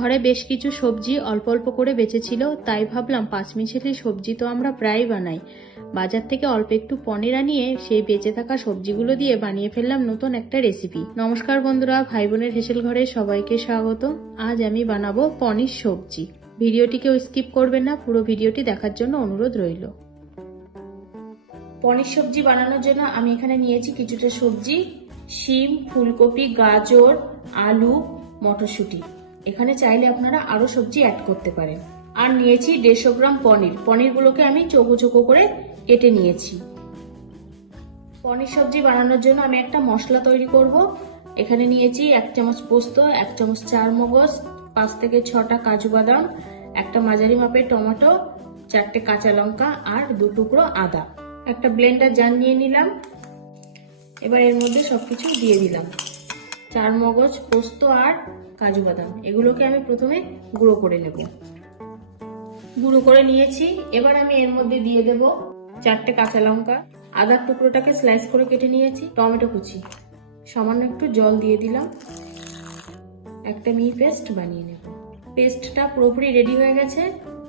ঘরে বেশ কিছু সবজি অল্প অল্প করে বেঁচেছিল, তাই ভাবলাম পাঁচমিশালি সবজি তো আমরা প্রায় বানাই। বাজার থেকে অল্প একটু পনির আনিয়ে সেই বেঁচে থাকা সবজিগুলো দিয়ে বানিয়ে ফেললাম নতুন একটা রেসিপি। নমস্কার বন্ধুরা, ভাই বোনের হেসেল ঘরে সবাইকে স্বাগত। আজ আমি বানাবো পনির সবজি। ভিডিওটিকেও স্কিপ করবেন না, পুরো ভিডিওটি দেখার জন্য অনুরোধ রইল। পনির সবজি বানানোর জন্য আমি এখানে নিয়েছি কিছুটা সবজি, শিম, ফুলকপি, গাজর, আলু, মটরশুঁটি। এখানে চাইলে আপনারা আরো সবজি অ্যাড করতে পারেন। আর নিয়েছি 150 গ্রাম পনির। পনিরগুলোকে আমি চৌকো চৌকো করে কেটে নিয়েছি। পনির সবজি বানানোর জন্য আমি একটা মশলা তৈরি করব। এখানে নিয়েছি 1 চামচ পোস্ত, 1 চামচ চারমগজ, 5 থেকে 6টা কাজু বাদাম, একটা মাঝারি মাপের টমেটো, 4টে কাঁচা লঙ্কা আর 2 টুকরো আদা। একটা ব্লেন্ডার জার নিয়ে নিলাম। এবার এর মধ্যে সবকিছু দিয়ে দিলাম। চারমগজ, পোস্ত আর কাজু বাদাম এগুলোকে আমি প্রথমে গুঁড়ো করে নেব। গুঁড়ো করে নিয়েছি। এবার আমি এর মধ্যে দিয়ে দেব 4টে কাঁচা লঙ্কা, আদার টুকরোটাকে স্লাইস করে কেটে নিয়েছি, টমেটো কুচি, সামান্য একটু জল দিয়ে দিলাম। একটা মিহি পেস্ট বানিয়ে নেব। পেস্টটা পুরোপুরি রেডি হয়ে গেছে।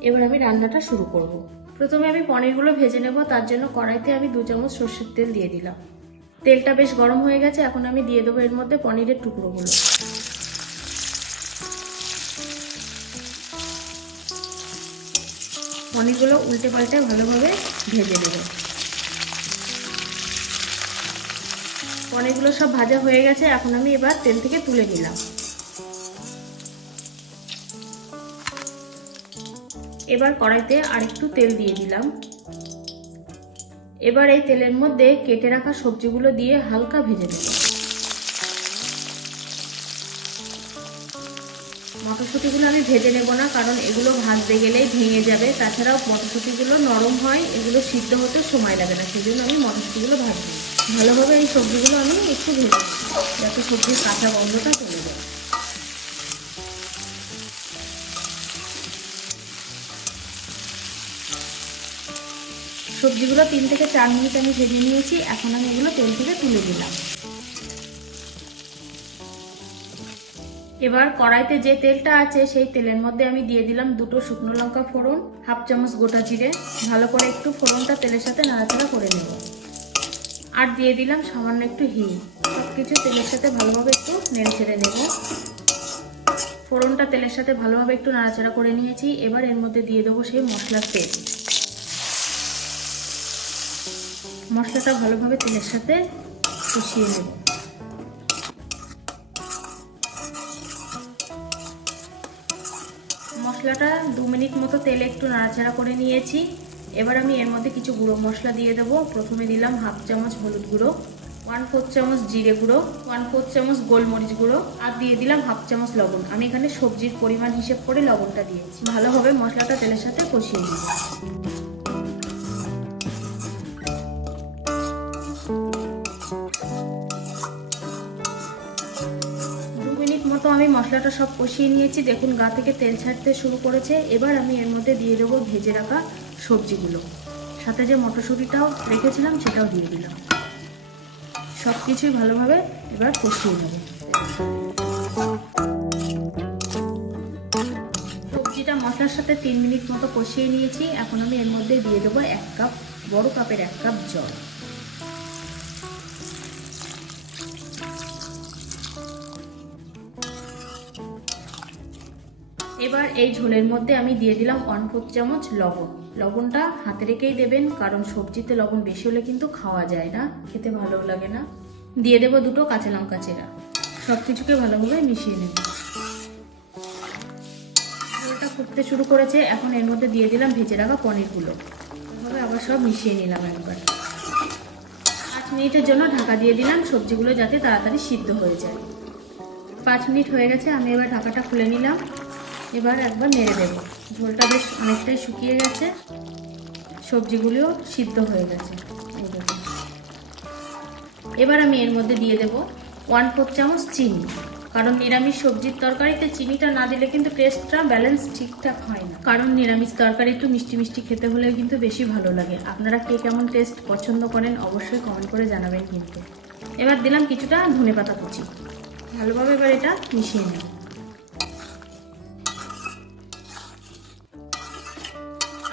এবার আমি রান্নাটা শুরু করব। প্রথমে আমি পনিরগুলো ভেজে নেব। তার জন্য কড়াইতে আমি 2 চামচ সরষের তেল দিয়ে দিলাম। তেলটা বেশ গরম হয়ে গেছে। এখন আমি দিয়ে দেবো এর মধ্যে পনিরের টুকরোগুলো। পনিরগুলো উল্টে পাল্টে ভালোভাবে ভেজে নেব। পনিরগুলো সব ভাজা হয়ে গেছে। এখন আমি এবার তেল থেকে তুলে নিলাম। এবার কড়াইতে আরেকটু তেল দিয়ে দিলাম। এবার এই তেলের মধ্যে কেটে রাখা সবজিগুলো দিয়ে হালকা ভেজে নেব। মটরশুঁটিগুলো আমি ভেজে নেব না, কারণ এগুলো ভাজতে গেলেই ভেঙে যাবে। তাছাড়াও মটরশুঁটিগুলো নরম হয়, এগুলো সিদ্ধ হতে সময় লাগে না, সেই জন্য আমি মটরশুঁটিগুলো ভাজবো। ভালোভাবে এই সবজিগুলো আমি একটু ভেজে যাতে সবজির কাঁচা গন্ধটা চলে যায়। সবজিগুলো 3 থেকে 4 মিনিট আমি ভেজে নিয়েছি। এখন আমি এগুলো তেল থেকে তুলে দিলাম। এবার কড়াইতে যে তেলটা আছে সেই তেলের মধ্যে আমি দিয়ে দিলাম 2টো শুকনো লঙ্কা ফোড়ন, 1/2 চামচ গোটা জিরে। ভালো করে একটু ফোড়নটা তেলের সাথে নাড়াচাড়া করে নেব। আর দিয়ে দিলাম সামান্য একটু হিং। সবকিছু তেলের সাথে ভালোভাবে একটু নেড়ে ছেড়ে নেব। ফোড়নটা তেলের সাথে ভালোভাবে একটু নাড়াচাড়া করে নিয়েছি। এবার এর মধ্যে দিয়ে দেবো সেই মশলার পেস্ট। মশলাটা ভালোভাবে তেলের সাথে কষিয়ে নেব। মশলাটা 2 মিনিট মতো তেলে একটু নাড়াচাড়া করে নিয়েছি। এবার আমি এর মধ্যে কিছু গুঁড়ো মশলা দিয়ে দেবো। প্রথমে দিলাম 1/2 চামচ হলুদ গুঁড়ো, 1/4 চামচ জিরে গুঁড়ো, 1/4 চামচ গোলমরিচ গুঁড়ো আর দিয়ে দিলাম 1/2 চামচ লবণ। আমি এখানে সবজির পরিমাণ হিসেব করে লবণটা দিয়েছি। ভালোভাবে মশলাটা তেলের সাথে কষিয়ে নিব। মতো আমি মশলাটা সব কষিয়ে নিয়েছি। দেখুন গা থেকে তেল ছাড়তে শুরু করেছে। এবার আমি এর মধ্যে দিয়ে দেবো ভেজে রাখা সবজিগুলো, সাথে যে মটরশুঁটিটাও রেখেছিলাম সেটাও দিয়ে দিলাম। সব কিছুই ভালোভাবে এবার কষিয়ে নেব। সবজিটা মশলার সাথে 3 মিনিট মতো কষিয়ে নিয়েছি। এখন আমি এর মধ্যে দিয়ে দেবো 1 কাপ, বড় কাপের 1 কাপ জল। এবার এই ঝোলের মধ্যে আমি দিয়ে দিলাম 1/4 চামচ লবণ। লবণটা হাতে রেখেই দেবেন, কারণ সবজিতে লবণ বেশি হলে কিন্তু খাওয়া যায় না, খেতে ভালো লাগে না। দিয়ে দেবো 2টো কাঁচা লঙ্কা চেরা। সবকিছুকে ভালোভাবে মিশিয়ে নেব। ঝোলটা ফুটতে শুরু করেছে। এখন এর মধ্যে দিয়ে দিলাম ভেজে রাখা পনিরগুলো। এভাবে আবার সব মিশিয়ে নিলাম একবার। 5 মিনিটের জন্য ঢাকা দিয়ে দিলাম, সবজিগুলো যাতে তাড়াতাড়ি সিদ্ধ হয়ে যায়। 5 মিনিট হয়ে গেছে। আমি এবার ঢাকাটা খুলে নিলাম। এবার একবার নেড়ে দেব। ঝোলটা বেশ অনেকটাই শুকিয়ে গেছে, সবজিগুলিও সিদ্ধ হয়ে গেছে। এবার আমি এর মধ্যে দিয়ে দেব 1/4 চামচ চিনি, কারণ নিরামিষ সবজির তরকারিতে চিনিটা না দিলে কিন্তু টেস্টটা ব্যালেন্স ঠিকঠাক হয় না। কারণ নিরামিষ তরকারি একটু মিষ্টি মিষ্টি খেতে হলে কিন্তু বেশি ভালো লাগে। আপনারা কে কেমন টেস্ট পছন্দ করেন অবশ্যই কমেন্ট করে জানাবেন কিন্তু। এবার দিলাম কিছুটা ধনেপাতা কুচি। ভালোভাবে এবার এটা মিশিয়ে নেব।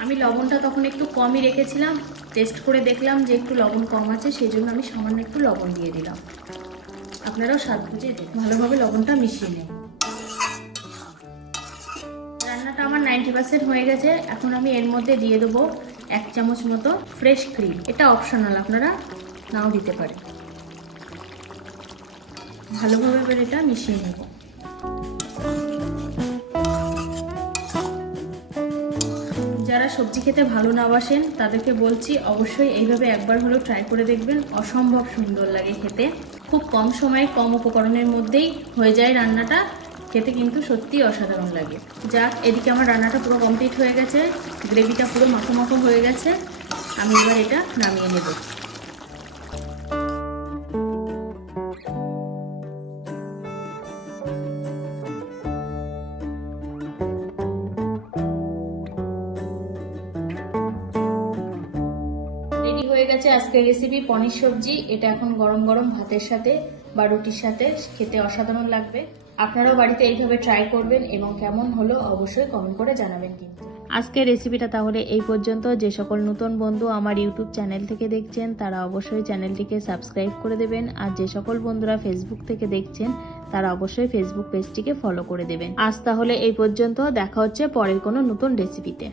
আমি লবণটা তখন একটু কমই রেখেছিলাম, টেস্ট করে দেখলাম যে একটু লবণ কম আছে, সেই জন্য আমি সামান্য একটু লবণ দিয়ে দিলাম। আপনারাও স্বাদ বুঝে দিন। ভালোভাবে লবণটা মিশিয়ে নিন। রান্নাটা আমার 90% হয়ে গেছে। এখন আমি এর মধ্যে দিয়ে দেবো 1 চামচ মতো ফ্রেশ ক্রিম। এটা অপশনাল, আপনারা নাও দিতে পারেন। ভালোভাবে এবার এটা মিশিয়ে নেব। যারা সবজি খেতে ভালো না বাসেন তাদেরকে বলছি অবশ্যই এইভাবে একবার হলেও ট্রাই করে দেখবেন। অসম্ভব সুন্দর লাগে খেতে। খুব কম সময়ে কম উপকরণের মধ্যেই হয়ে যায় রান্নাটা, খেতে কিন্তু সত্যিই অসাধারণ লাগে। যাক, এদিকে আমার রান্নাটা পুরো কমপ্লিট হয়ে গেছে, গ্রেভিটা পুরো মাখো মাখো হয়ে গেছে। আমি এবার এটা নামিয়ে নেব। রেডি হয়ে গেছে আজকের রেসিপি পনির সবজি। এটা এখন গরম গরম ভাতের সাথে বা রুটির সাথে খেতে অসাধারণ লাগবে। আপনারাও বাড়িতে এইভাবে ট্রাই করবেন এবং কেমন হলো অবশ্যই কমেন্ট করে জানাবেন। কিন্তু আজকের রেসিপিটা তাহলে এই পর্যন্ত। যে সকল নতুন বন্ধু আমার ইউটিউব চ্যানেল থেকে দেখছেন তারা অবশ্যই চ্যানেলটিকে সাবস্ক্রাইব করে দেবেন, আর যে সকল বন্ধুরা ফেসবুক থেকে দেখছেন তারা অবশ্যই ফেসবুক পেজটিকে ফলো করে দেবেন। আজ তাহলে এই পর্যন্ত, দেখা হচ্ছে পরের কোনো নতুন রেসিপিতে।